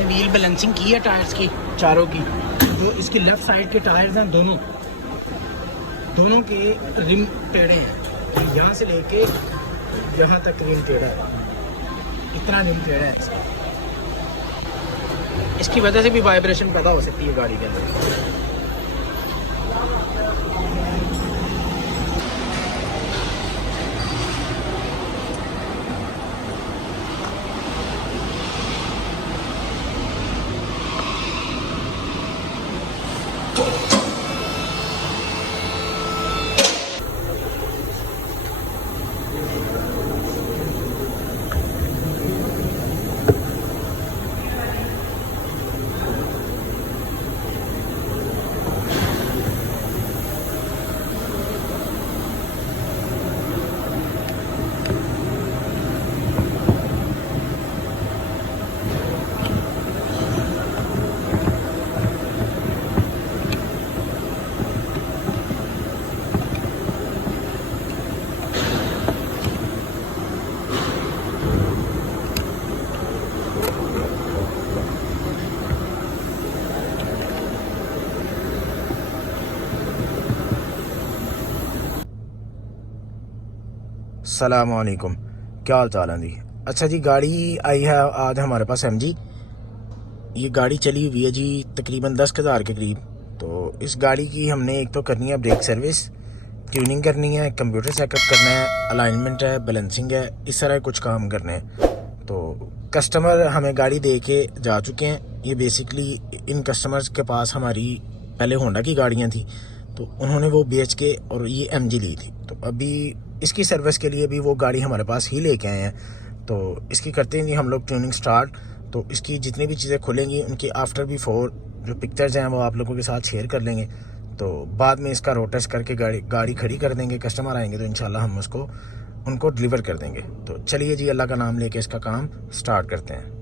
हमने wheel balancing की है टायर्स की चारों की। तो इसकी लेफ़्ट साइड के टायर्स हैं दोनों के रिम टेढ़े हैं, यहाँ से लेके यहाँ तक रिम टेढ़ा है, इतना रिम टेढ़ा है इसका। इसकी वजह से भी वाइब्रेशन पैदा हो सकती है गाड़ी के अंदर। अस्सलामुअलैकुम, क्या हाल चाल है जी। अच्छा जी, गाड़ी आई है आज हमारे पास MG। ये गाड़ी चली हुई है जी तकरीबन 10,000 के करीब। तो इस गाड़ी की हमने एक तो करनी है ब्रेक सर्विस, ट्यूनिंग करनी है, कंप्यूटर चेकअप करना है, अलाइनमेंट है, बैलेंसिंग है, इस तरह कुछ काम करने हैं। तो कस्टमर हमें गाड़ी दे के जा चुके हैं। ये बेसिकली इन कस्टमर्स के पास हमारी पहले होंडा की गाड़ियाँ थी, तो उन्होंने वो बेच के और ये MG ली थी। तो अभी इसकी सर्विस के लिए भी वो गाड़ी हमारे पास ही लेके आए हैं। तो इसकी करते हैं जी हम लोग ट्यूनिंग स्टार्ट। तो इसकी जितनी भी चीज़ें खुलेंगी उनकी आफ्टर बिफोर जो पिक्चर्स हैं वो आप लोगों के साथ शेयर कर लेंगे। तो बाद में इसका रोड टेस्ट करके गाड़ी खड़ी कर देंगे। कस्टमर आएंगे तो इंशाल्लाह हम उनको डिलीवर कर देंगे। तो चलिए जी, अल्लाह का नाम लेके इसका काम स्टार्ट करते हैं।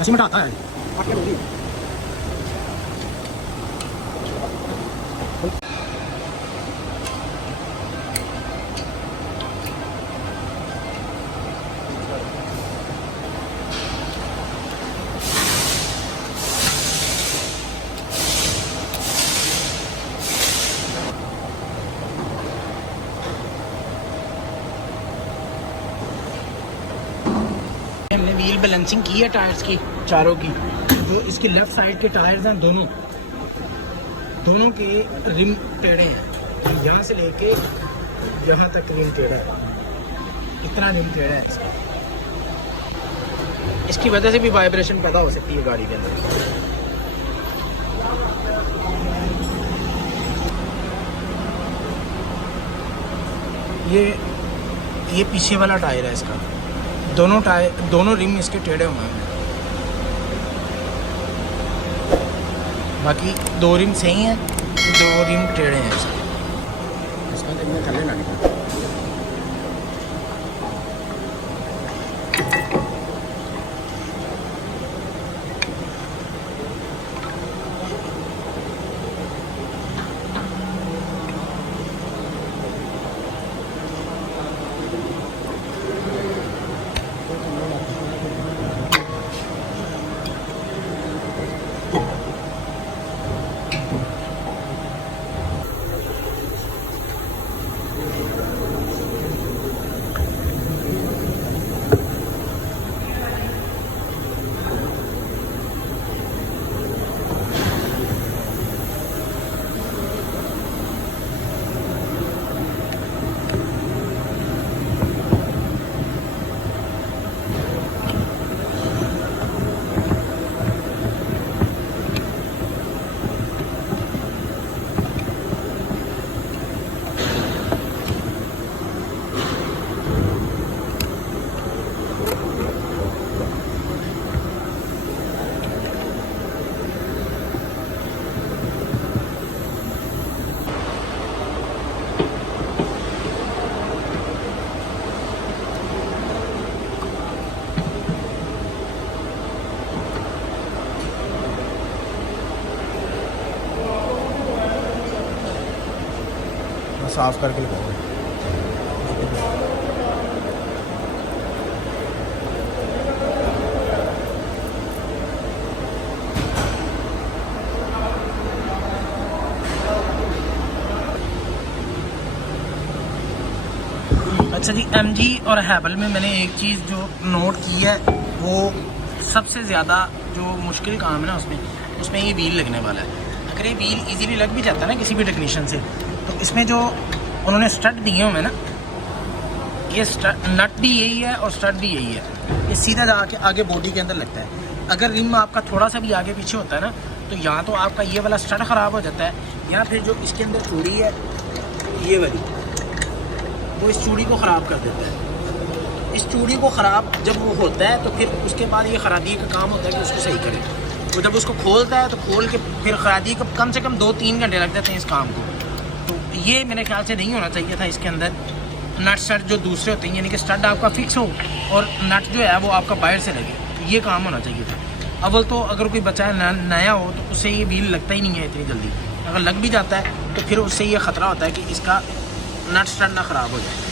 ऐसे मिटाता है। हमने व्हील बैलेंसिंग की है टायर्स की, चारों की। जो इसके लेफ्ट साइड के टायर्स हैं दोनों के रिम टेढ़े हैं। यहाँ से लेके यहाँ तक रिम टेढ़ा है, इतना रिम टेढ़ा है इसका। इसकी वजह से भी वाइब्रेशन पैदा हो सकती है गाड़ी के अंदर। ये पीछे वाला टायर है इसका। दोनों रिम इसके टेढ़े हुए हैं। बाकी 2 रिम सही हैं, 2 रिम टेढ़े हैं इसका तो इतना थले ना निकल। साफ करके लगाओ। अच्छा जी, MG और हैवल में मैंने एक चीज़ जो नोट की है, वो सबसे ज़्यादा जो मुश्किल काम है ना उसमें ये व्हील लगने वाला है। अगर ये व्हील इजीली लग भी जाता है ना किसी भी टेक्नीशियन से, तो इसमें जो उन्होंने स्टड दिए हुए हैं ना, ये नट भी यही है और स्टड भी यही है। ये सीधा जाके आगे बॉडी के अंदर लगता है। अगर रिम आपका थोड़ा सा भी आगे पीछे होता है ना, तो या तो आपका ये वाला स्टड ख़राब हो जाता है, या फिर जो इसके अंदर चूड़ी है ये वाली, वो इस चूड़ी को ख़राब कर देता है। इस चूड़ी को ख़राब जब वो होता है तो फिर उसके बाद ये खरादी का काम होता है कि उसको सही करें। वो जब उसको खोलता है तो खोल के फिर खरादी को कम से कम 2-3 घंटे लग जाते हैं इस काम को। तो ये मेरे ख्याल से नहीं होना चाहिए था। इसके अंदर नट शट जो दूसरे होते हैं, यानी कि स्टड आपका फिक्स हो और नट जो है वो आपका बाहर से लगे, तो ये काम होना चाहिए था। अव्वल तो अगर कोई बच्चा नया हो तो उससे ये व्हील लगता ही नहीं है इतनी जल्दी। अगर लग भी जाता है तो फिर उससे ये ख़तरा होता है कि इसका नट स्टड ना ख़राब हो जाए।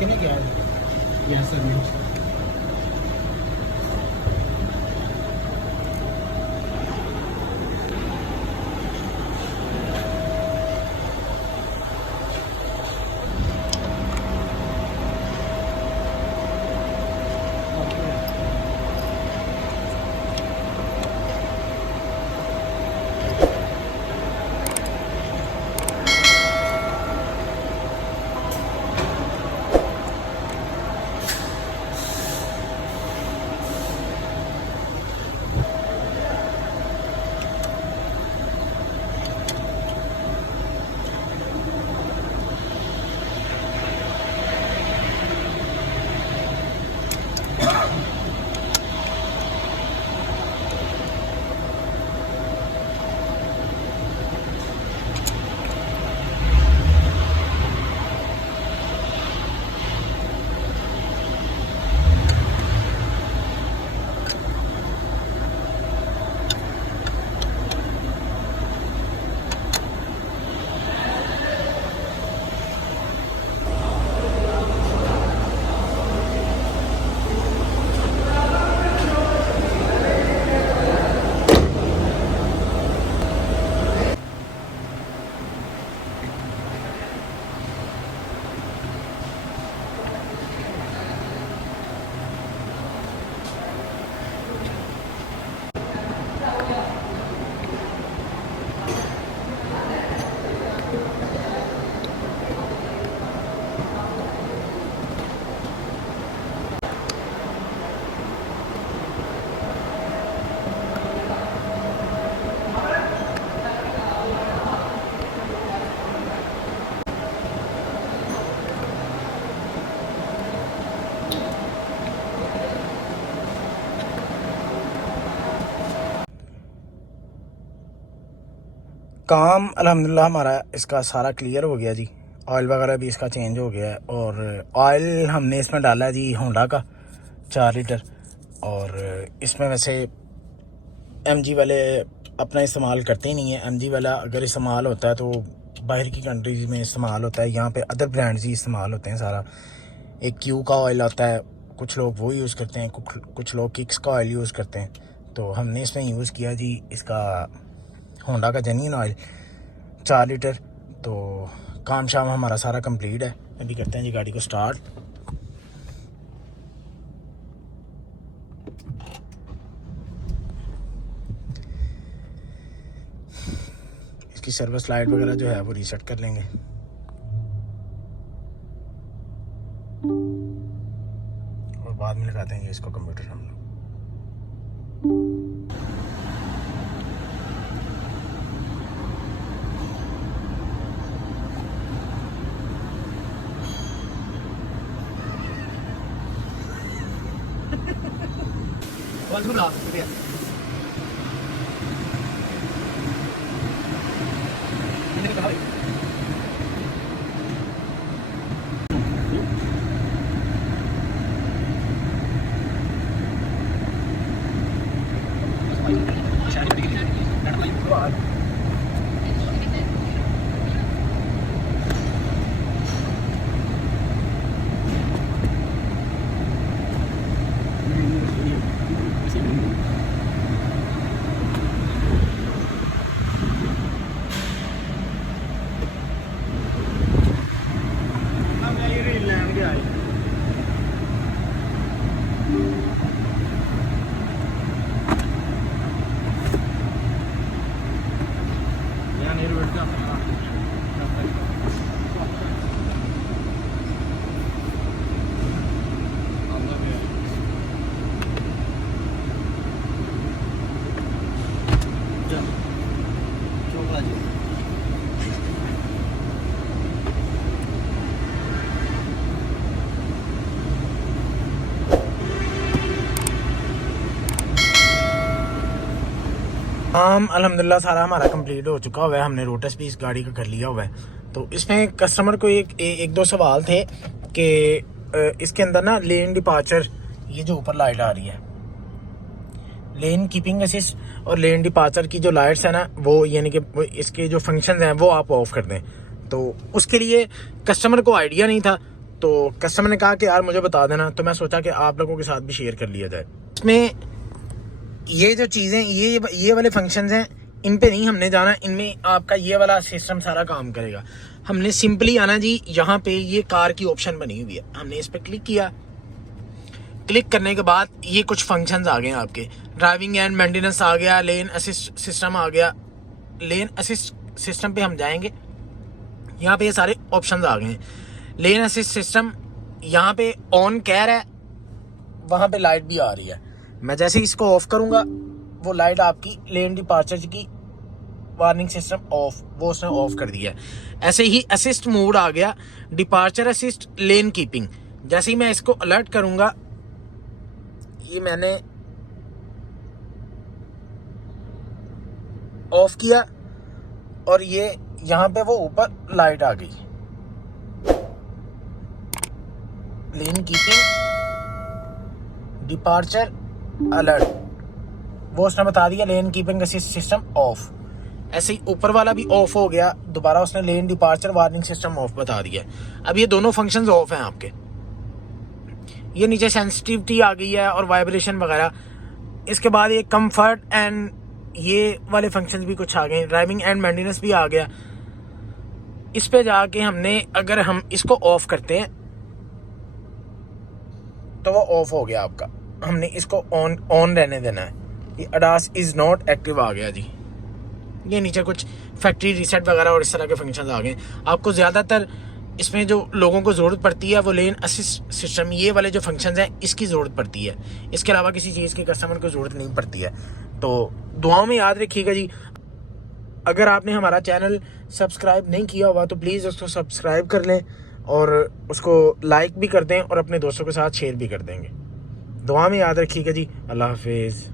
कितने क्या है यस सर। काम अल्हम्दुलिल्लाह हमारा इसका सारा क्लियर हो गया जी। ऑयल वगैरह भी इसका चेंज हो गया है और ऑयल हमने इसमें डाला है जी होंडा का 4 लीटर। और इसमें वैसे एमजी वाले अपना इस्तेमाल करते ही नहीं है। एमजी वाला अगर इस्तेमाल होता है तो बाहर की कंट्रीज़ में इस्तेमाल होता है, यहाँ पे अदर ब्रांड्स ही इस्तेमाल होते हैं सारा। एक क्यू का ऑयल आता है, कुछ लोग वो यूज़ करते हैं, कुछ लोग किक्स का ऑयल यूज़ करते हैं। तो हमने इसमें यूज़ किया जी इसका होंडा का जेन्युइन ऑयल 4 लीटर। तो काम शाम हमारा सारा कंप्लीट है। अभी करते हैं जी गाड़ी को स्टार्ट। इसकी सर्विस लाइट वगैरह जो है वो रीसेट कर लेंगे। और बाद में लगा देंगे इसको कंप्यूटर हम लोग। काम अल्हम्दुलिल्लाह सारा हमारा कंप्लीट हो चुका हुआ है। हमने रोटस भी इस गाड़ी का कर लिया हुआ है। तो इसमें कस्टमर को एक दो सवाल थे कि इसके अंदर ना लेन डिपार्चर, ये जो ऊपर लाइट आ रही है लेन कीपिंग असिस्ट और लेन डिपार्चर की जो लाइट्स है ना वो यानी कि इसके जो फंक्शंस हैं वो आप ऑफ कर दें। तो उसके लिए कस्टमर को आइडिया नहीं था। तो कस्टमर ने कहा कि यार मुझे बता देना, तो मैं सोचा कि आप लोगों के साथ भी शेयर कर लिया जाए। इसमें ये जो चीज़ें, ये वाले फंक्शंस हैं, इन पे नहीं हमने जाना, इनमें आपका ये वाला सिस्टम सारा काम करेगा। हमने सिंपली आना जी, यहाँ पे ये कार की ऑप्शन बनी हुई है, हमने इस पर क्लिक किया। क्लिक करने के बाद ये कुछ फंक्शंस आ गए आपके, ड्राइविंग एंड मेंटेनेंस आ गया, लेन असिस्ट सिस्टम आ गया। लेन असिस्ट सिस्टम पे हम जाएंगे, यहाँ पे ये सारे ऑप्शंस आ गए हैं। लेन असिस्ट सिस्टम यहाँ पे ऑन कह रहा है, वहाँ पे लाइट भी आ रही है। मैं जैसे ही इसको ऑफ करूँगा, वो लाइट आपकी लेन डिपार्चर की वार्निंग सिस्टम ऑफ, वो उसने ऑफ कर दिया है। ऐसे ही असिस्ट मोड आ गया, डिपार्चर असिस्ट, लेन कीपिंग। जैसे ही मैं इसको अलर्ट करूँगा, ये मैंने ऑफ किया और ये यहाँ पे वो ऊपर लाइट आ गई, लेन कीपिंग, डिपार्चर अलर्ट, वो उसने बता दिया लेन कीपिंग असिस्ट सिस्टम ऑफ। ऐसे ही ऊपर वाला भी ऑफ हो गया, दोबारा उसने lane departure warning system of बता दिया। अब ये दोनों फंक्शंस ऑफ हैं आपके। ये नीचे सेंसिटिविटी आ गई है और वाइब्रेशन वगैरह। इसके बाद ये कंफर्ट एंड ये वाले फंक्शंस भी कुछ आ गए, ड्राइविंग एंड मेंटेनेंस भी आ गया। इस पे जाके हमने, अगर हम इसको ऑफ करते हैं तो वो ऑफ हो गया आपका। हमने इसको ऑन रहने देना है। ये अडास इज नॉट एक्टिव आ गया जी। ये नीचे कुछ फैक्ट्री रीसेट वगैरह और इस तरह के फंक्शंस आ गए। आपको ज़्यादातर इसमें जो लोगों को ज़रूरत पड़ती है वो लेन असिस्ट सिस्टम, ये वाले जो फंक्शंस हैं इसकी ज़रूरत पड़ती है। इसके अलावा किसी चीज़ की कस्टमर को ज़रूरत नहीं पड़ती है। तो दुआओं में याद रखिएगा जी। अगर आपने हमारा चैनल सब्सक्राइब नहीं किया हुआ तो प्लीज़ उसको सब्सक्राइब कर लें और उसको लाइक भी कर दें और अपने दोस्तों के साथ शेयर भी कर देंगे। दुआ में याद रखिएगा जी। अल्लाह हाफिज़।